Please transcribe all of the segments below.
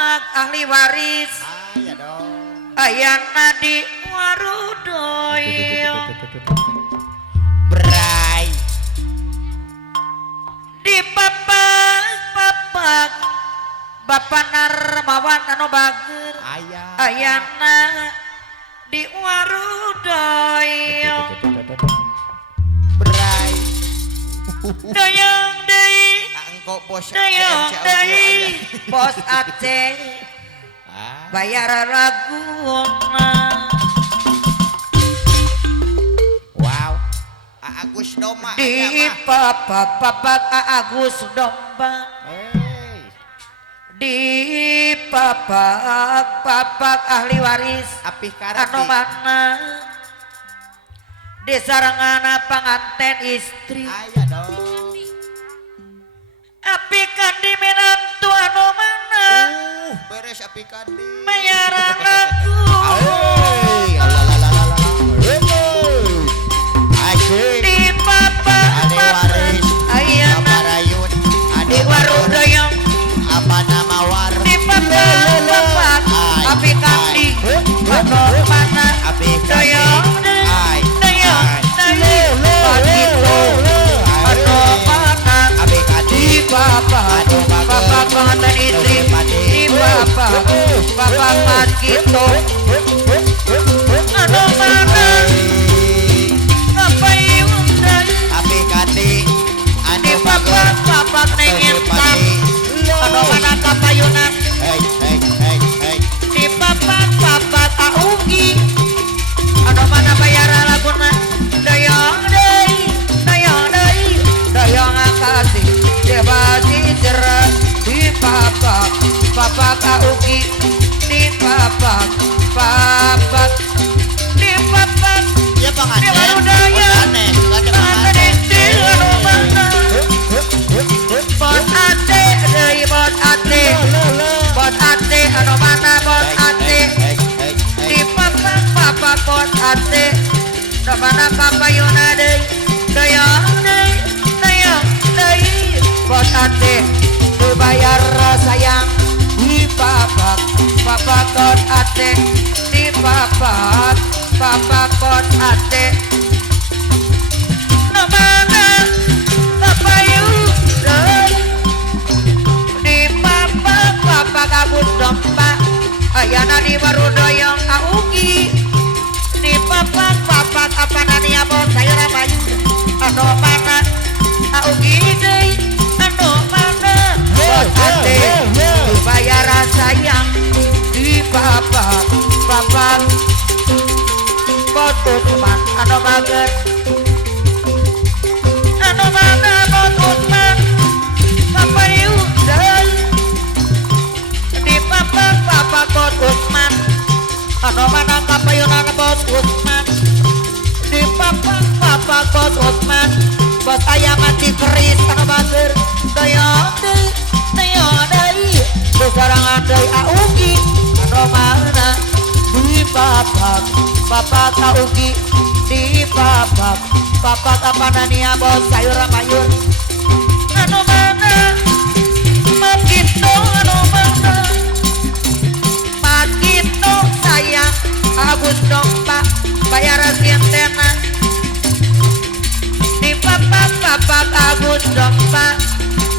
ahli waris Aya dong. ayana di Warudoy Bray. di papak Bapak Narmawan anu bager Aya. ayana di Warudoy Bray. dayang deui Engko bos. dayang deui bos Aceh bayar raguna Wow. Agus Doma di papak Agus Domba Hey. di papak ahli waris Apih anu karati. mana di sarangana panganten istri Aya dong. api kandi menantu anu mana Beres api kandi. mayaran aku Hey, alalalala. Asik. di papak Ade waris. ayana Amarayun. di Warudoyong Apa nama war? di papak api kandi anu mana Api kandi. dayang Ay. dayang Ay. begitu anu mana Api kandi. di papak mantan istri di papak gitu anu mana apa yung Api kandi. di papak nengin anu mana kapayunan Hey, hey, hey, hey. di papak augi anu mana bayaran laguna dayang dayang kasih debasi cerah di papak augi di papak di papak Ya Bang di Ade. Warudaya Aneh, enggak ada Bang mantan Ade. istri anu mana bos ate deui bos ate anu mana bos ate Hey, hey, hey. di papak bos ate anu mana kapayuna deui dayang bos ate dibayar sayang di papak bos ate di papak bos ate anu mana kapayuna di papak Agus Domba ayana di Warudoyong augi di papak apa nania bos sayur bayu anu mana augi deui anu mana bos ate dibayar sayang di papak bos Usman anu bager anu mana bos Usman kapayun di papak bos Usman anu mana kapayunan bos Usman di papak bos Usman bos ayam mati keris anu bager dayang deui besarangan deui augi anu mana di papak augi di papak apa nania bos sayur mayur anu mana begitu anu mana begitu sayang Agus Domba bayar sientena di papak Agus Domba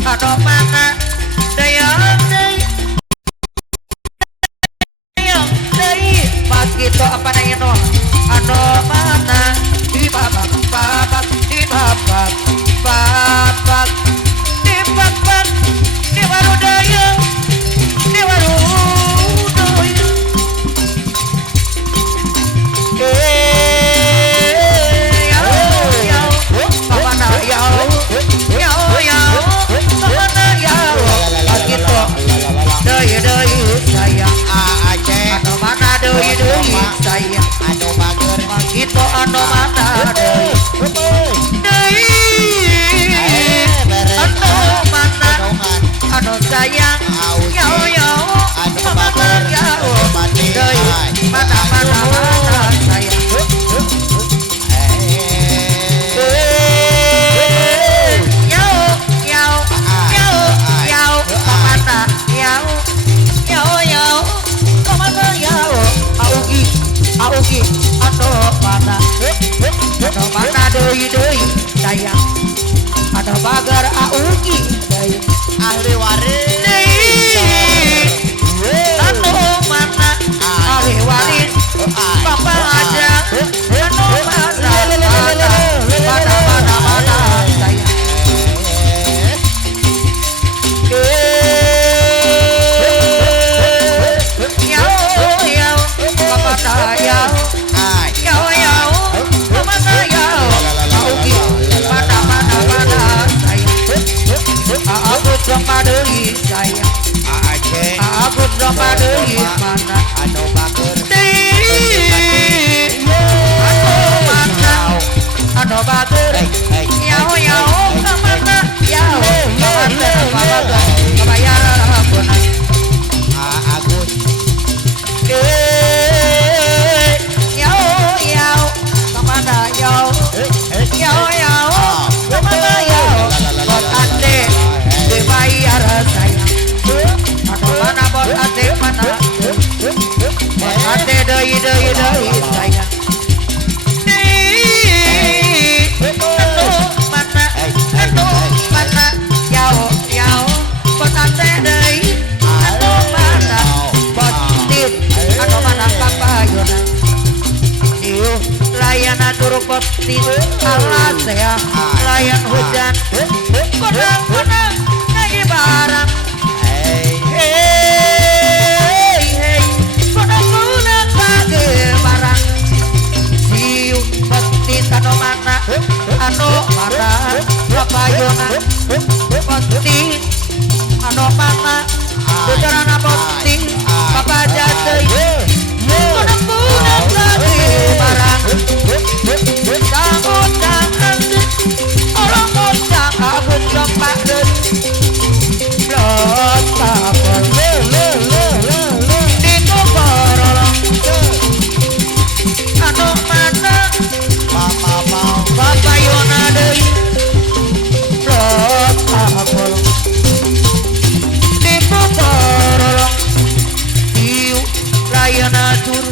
anu mana dayang deui begitu apa nanya anu mana di papak di papak di Warudaya sayang anu mana deui sayang Anu bager. gitu anu mana deui anu mana anu sayang Anu bager. Anu mati. deui mana sayang yau sayang ada bagar augi deui ahli waris anu mana ahli waris papa aja anu mana sayang Deui sayang Aceh aku domba deui mana anu bager deui anu mana anu bager yao yao mana yao mana bager kebayar ampun Agus yao yao mana yao yao yao mana yao bot ande dibayar sayang mana bot ande mana bot ande deui sayang anu mana yao yao bot ande deui anu mana bot tit anu mana papayona ieu layana turuk bot tit alas ya layan hujan konang-konang lagi barang hey konang-konang lagi barang siu betis anu mana papayona betis anu mana bujarana betis papa jateuy konang-konang lagi barang sambut orang bocah abut lompat blot tapon di koborolong anu mana papayona deui blot tapon di koborolong iu layana tur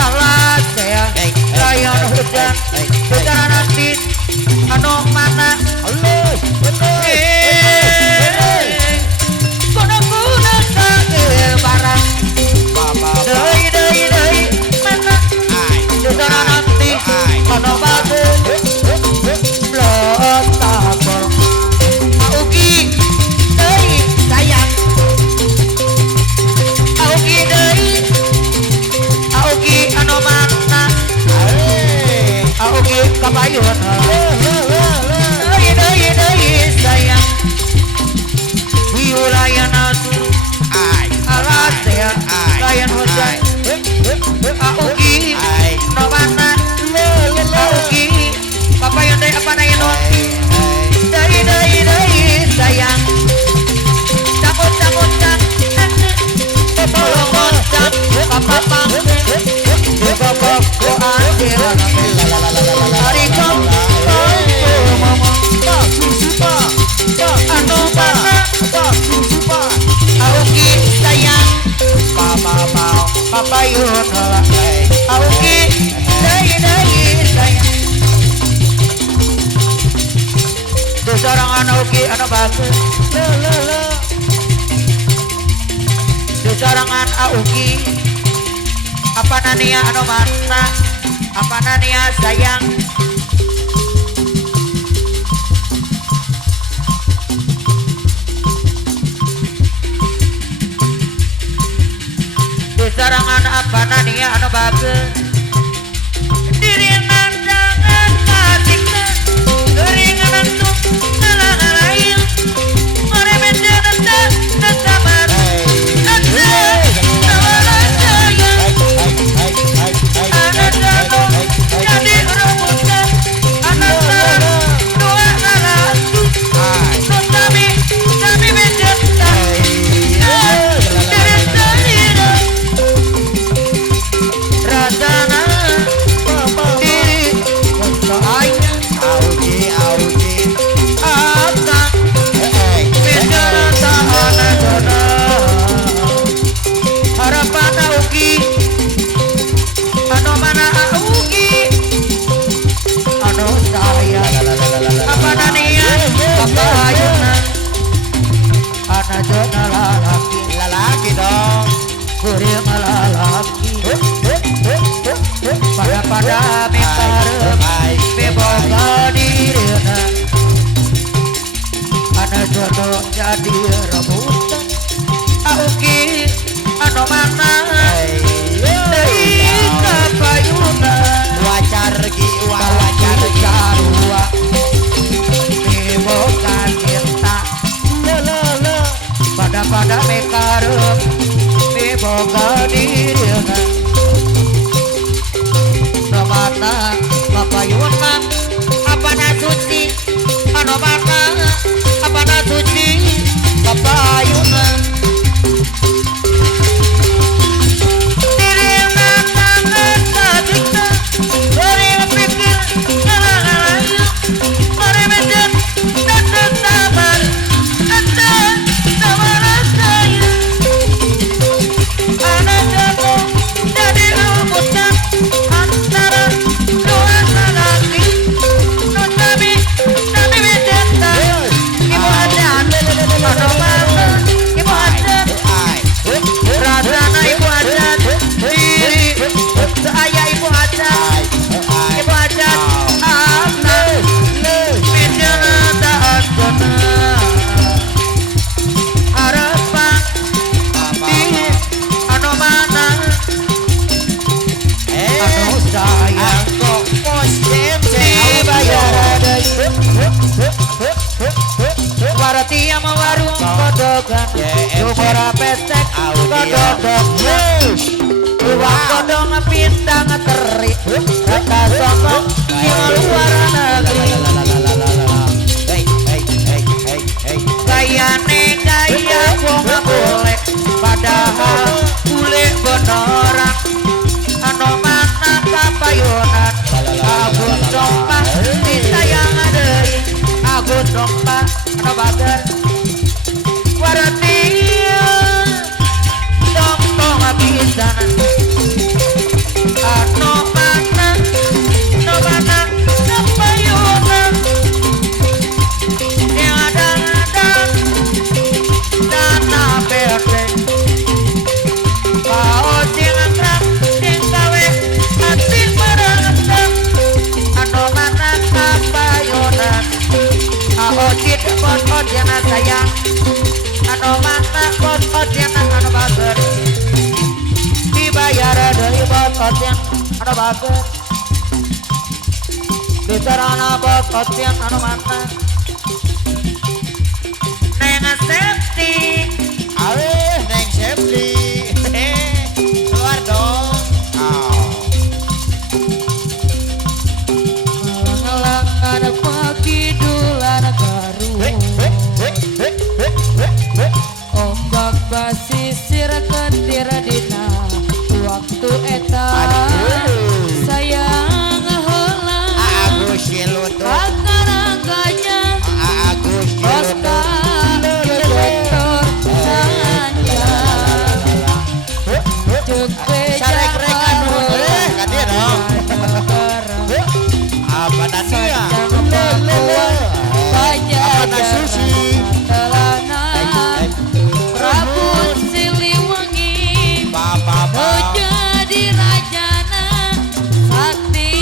alas ya layan hujan hujan nanti anu mana konang-konang lagi barang deui mana hujan nanti anu bagus blot tapon augi deui sayang augi deui augi anu mana augi kabayona deui sayang wilayah natu alas ya layan hujan augi no mana augi papayon deui apa na ino deui sayang cakut cak bolong cak papa bokok ko anjir hari kom anu mana augi sayang papayun augi deui sayang seorang augi anu bagus seorangan augi apa nania anu mana apa nania sayang seorangan apa nania anu bagus diri jangan patik keringan tuh ngalah-ngalahin ngoremen jangan tak sabar jadi rumuskan anak dua kami mencinta rasana diri untuk ayah lagi pada mikarep beboga dirina ana jodoh jadi rebutan auki anu mana deui kapayuna wacar sarua beboga cinta pada mikarep beboga dirina mana papayuna apa na suci anu mana apa na suci papayuna dirina tangan kadikna beri pikir ngalayo mari medan dan tabar ada tabar saya ana jago jadi rumusan antara dua lelaki nutabi nabi bidenta ibu adat mana ibu adat rasana ibu adat diri saya ibu adat apa bidena taat benar harapan di anu mana anu sayang kok postem dibayar warati yang warung kodokan jumora pesek kodokan uang kodong pindang teri rata sokong yang luar negeri gaya bunga boleh padahal boleh beneran anu mana kapayunan Agus Dompa disayang deui Agus Dompa anu bager warati tong pisan anu mana kapayunan yang ada dana perte kau jangan sing gawe hati merengetep anu mana kapayunan aocit pot yang sayang anu mana pot yang anu bager dibayar deui pot yang anu bager ditarana pot yang anu mana neng safety neng Septi keluar dong ngalang-ngalang ada pagi dulan garu ombak basisir ketir dina waktu eta sayang heula Agus silut raga-raganya Agus Oscar direktor sanja jeung sarek-rek anu ka dieu dong apa nania apa susi Prabu Siliwangi Papa jadi rajana sakti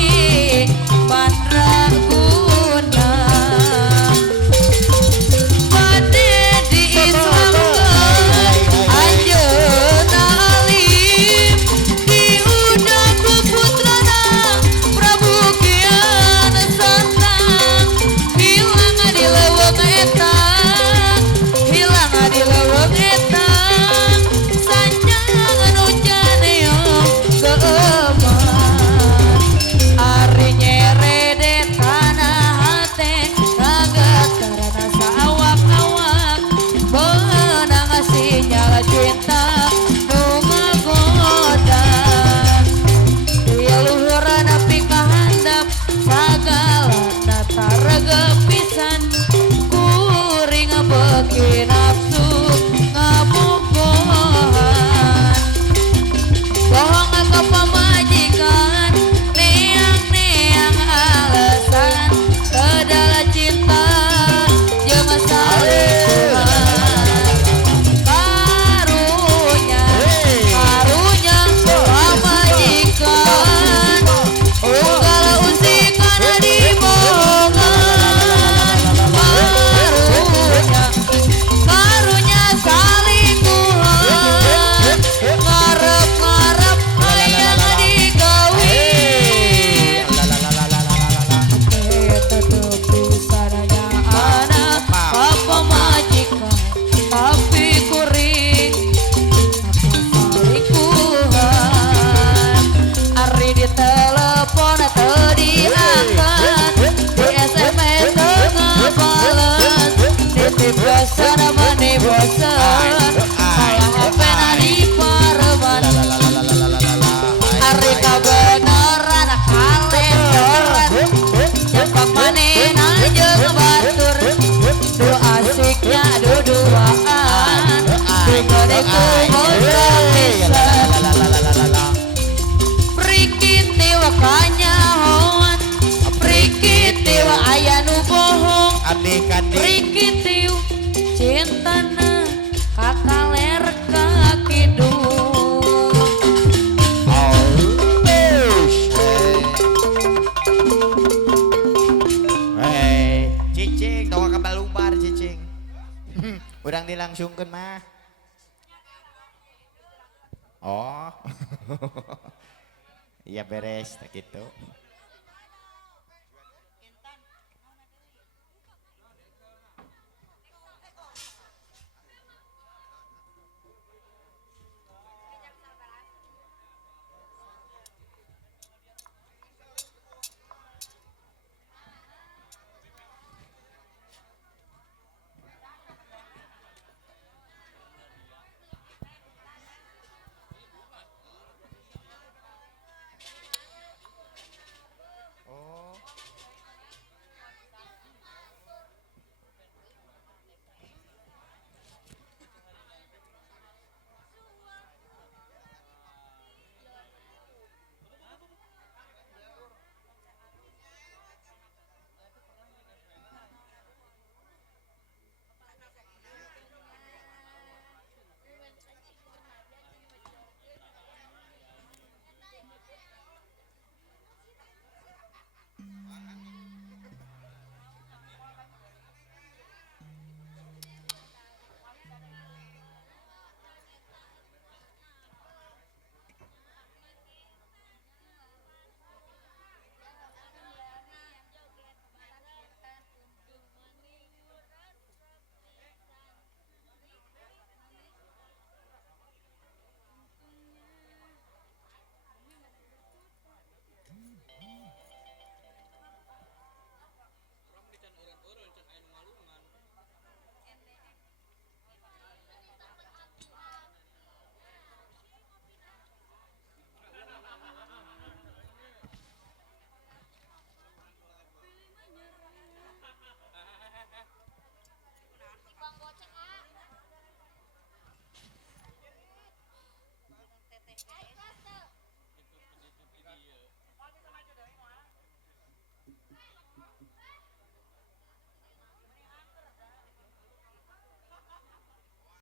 mandraguna pade di Islam anjeunna alim di udaku putrana Prabu Kian Santang hilang di leuweung eta ay. Hey, la. Prikiti wa kanyahoan, prikiti wa aya nu bohong, Abdi-kandi. prikiti cintana kakaler ka kidung. Hei, cicing, tong ka balumbar cicing. Urang dilangsungkeun mah. Oh. Iya beres tak gitu.